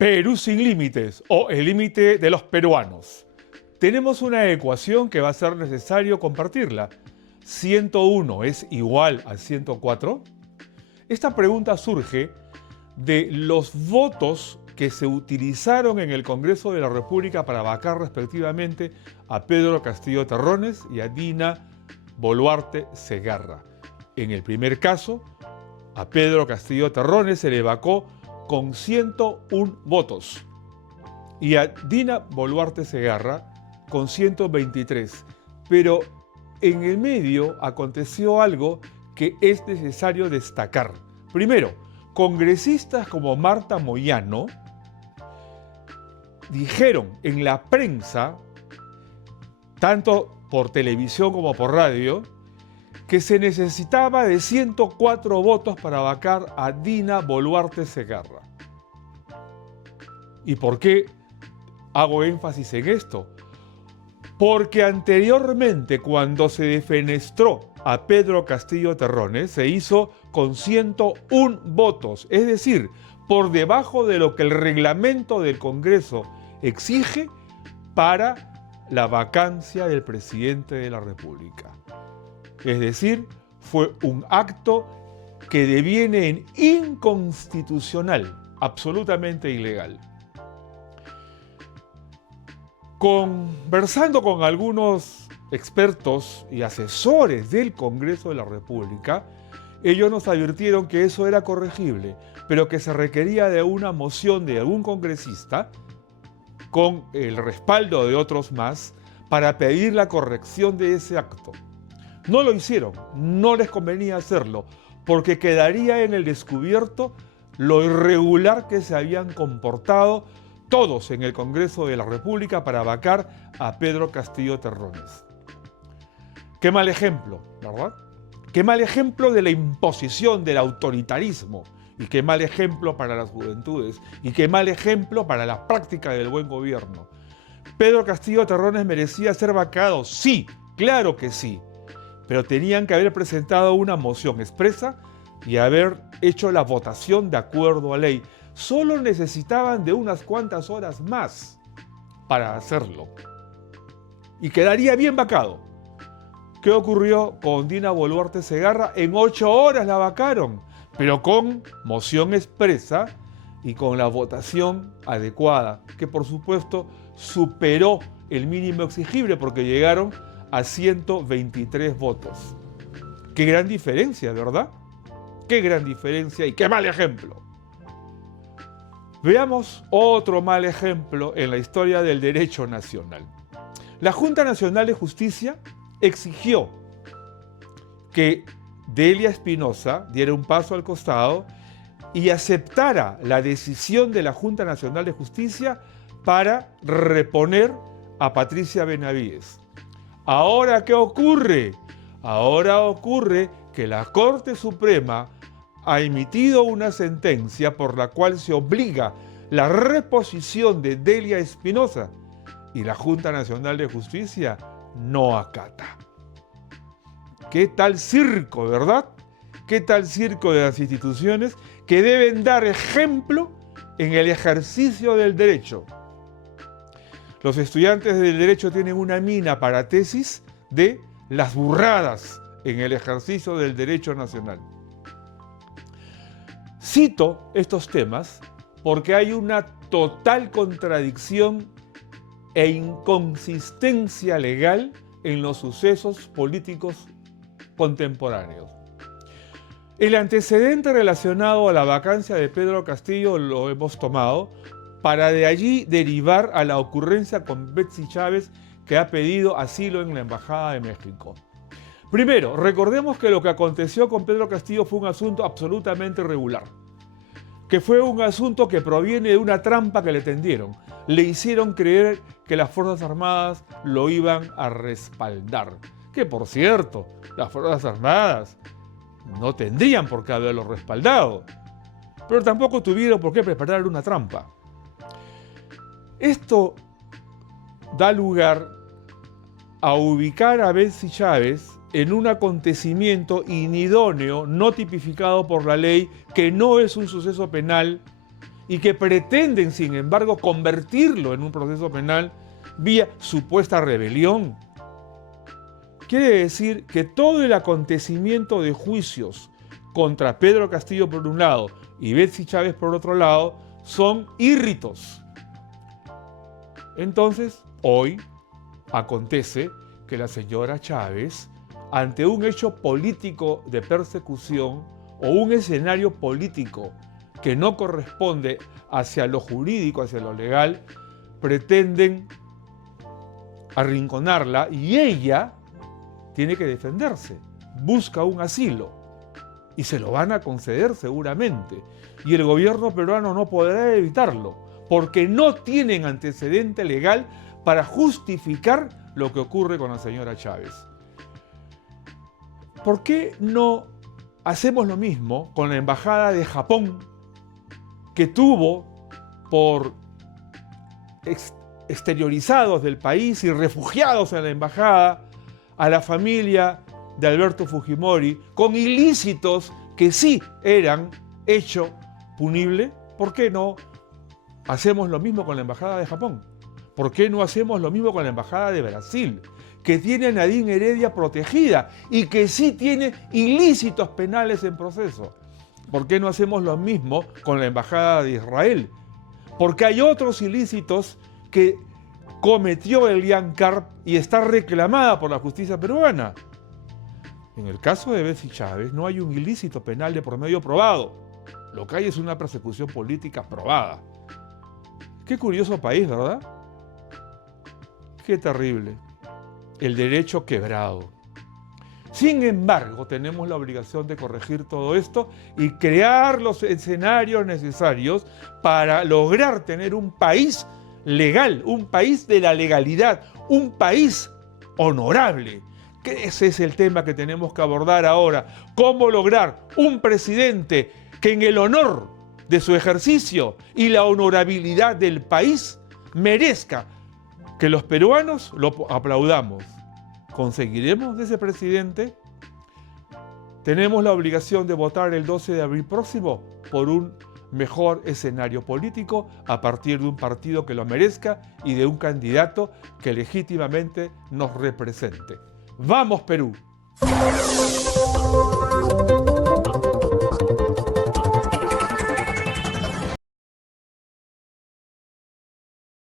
Perú sin límites o el límite de los peruanos. Tenemos una ecuación que va a ser necesario compartirla. ¿101 es igual a 104? Esta pregunta surge de los votos que se utilizaron en el Congreso de la República para vacar respectivamente a Pedro Castillo Terrones y a Dina Boluarte Segarra. En el primer caso, a Pedro Castillo Terrones se le vacó con 101 votos y a Dina Boluarte Segarra con 123. Pero en el medio aconteció algo que es necesario destacar. Primero, congresistas como Marta Moyano dijeron en la prensa, tanto por televisión como por radio, que se necesitaba de 104 votos para vacar a Dina Boluarte Segarra. ¿Y por qué hago énfasis en esto? Porque anteriormente, cuando se defenestró a Pedro Castillo Terrones, se hizo con 101 votos, es decir, por debajo de lo que el reglamento del Congreso exige para la vacancia del presidente de la República. Es decir, fue un acto que deviene en inconstitucional, absolutamente ilegal. Conversando con algunos expertos y asesores del Congreso de la República, ellos nos advirtieron que eso era corregible, pero que se requería de una moción de algún congresista con el respaldo de otros más para pedir la corrección de ese acto. No lo hicieron, no les convenía hacerlo, porque quedaría en el descubierto lo irregular que se habían comportado todos en el Congreso de la República para vacar a Pedro Castillo Terrones. Qué mal ejemplo, ¿verdad? Qué mal ejemplo de la imposición, del autoritarismo, y qué mal ejemplo para las juventudes, y qué mal ejemplo para la práctica del buen gobierno. ¿Pedro Castillo Terrones merecía ser vacado? Sí, claro que sí, pero tenían que haber presentado una moción expresa y haber hecho la votación de acuerdo a ley. Solo necesitaban de unas cuantas horas más para hacerlo. Y quedaría bien vacado. ¿Qué ocurrió con Dina Boluarte Segarra? En 8 horas la vacaron, pero con moción expresa y con la votación adecuada, que por supuesto superó el mínimo exigible porque llegaron a 123 votos. Qué gran diferencia, ¿verdad? Qué gran diferencia y qué mal ejemplo. Veamos otro mal ejemplo en la historia del derecho nacional. La Junta Nacional de Justicia exigió que Delia Espinosa diera un paso al costado y aceptara la decisión de la Junta Nacional de Justicia para reponer a Patricia Benavides. ¿Ahora qué ocurre? Ahora ocurre que la Corte Suprema ha emitido una sentencia por la cual se obliga la reposición de Delia Espinosa y la Junta Nacional de Justicia no acata. ¿Qué tal circo, verdad? ¿Qué tal circo de las instituciones que deben dar ejemplo en el ejercicio del derecho? Los estudiantes del derecho tienen una mina para tesis de las burradas en el ejercicio del derecho nacional. Cito estos temas porque hay una total contradicción e inconsistencia legal en los sucesos políticos contemporáneos. El antecedente relacionado a la vacancia de Pedro Castillo lo hemos tomado para de allí derivar a la ocurrencia con Betsy Chávez, que ha pedido asilo en la Embajada de México. Primero, recordemos que lo que aconteció con Pedro Castillo fue un asunto absolutamente irregular, que fue un asunto que proviene de una trampa que le tendieron. Le hicieron creer que las Fuerzas Armadas lo iban a respaldar. Que por cierto, las Fuerzas Armadas no tendrían por qué haberlo respaldado, pero tampoco tuvieron por qué preparar una trampa. Esto da lugar a ubicar a Betsy Chávez en un acontecimiento inidóneo, no tipificado por la ley, que no es un suceso penal y que pretenden, sin embargo, convertirlo en un proceso penal vía supuesta rebelión. Quiere decir que todo el acontecimiento de juicios contra Pedro Castillo por un lado y Betsy Chávez por otro lado son irritos. Entonces, hoy acontece que la señora Chávez, ante un hecho político de persecución o un escenario político que no corresponde hacia lo jurídico, hacia lo legal, pretenden arrinconarla y ella tiene que defenderse, busca un asilo y se lo van a conceder seguramente. Y el gobierno peruano no podrá evitarlo porque no tienen antecedente legal para justificar lo que ocurre con la señora Chávez. ¿Por qué no hacemos lo mismo con la embajada de Japón, que tuvo por exteriorizados del país y refugiados en la embajada a la familia de Alberto Fujimori con ilícitos que sí eran hecho punible? ¿Por qué no hacemos lo mismo con la embajada de Japón? ¿Por qué no hacemos lo mismo con la embajada de Brasil, que tiene a Nadine Heredia protegida y que sí tiene ilícitos penales en proceso? ¿Por qué no hacemos lo mismo con la embajada de Israel? Porque hay otros ilícitos que cometió Elian Karp y está reclamada por la justicia peruana. En el caso de Betsy Chávez no hay un ilícito penal de por medio probado. Lo que hay es una persecución política probada. Qué curioso país, ¿verdad? Qué terrible. El derecho quebrado. Sin embargo, tenemos la obligación de corregir todo esto y crear los escenarios necesarios para lograr tener un país legal, un país de la legalidad, un país honorable. Que ese es el tema que tenemos que abordar ahora. ¿Cómo lograr un presidente que en el honor de su ejercicio y la honorabilidad del país merezca que los peruanos lo aplaudamos? ¿Conseguiremos ese presidente? Tenemos la obligación de votar el 12 de abril próximo por un mejor escenario político a partir de un partido que lo merezca y de un candidato que legítimamente nos represente. ¡Vamos, Perú!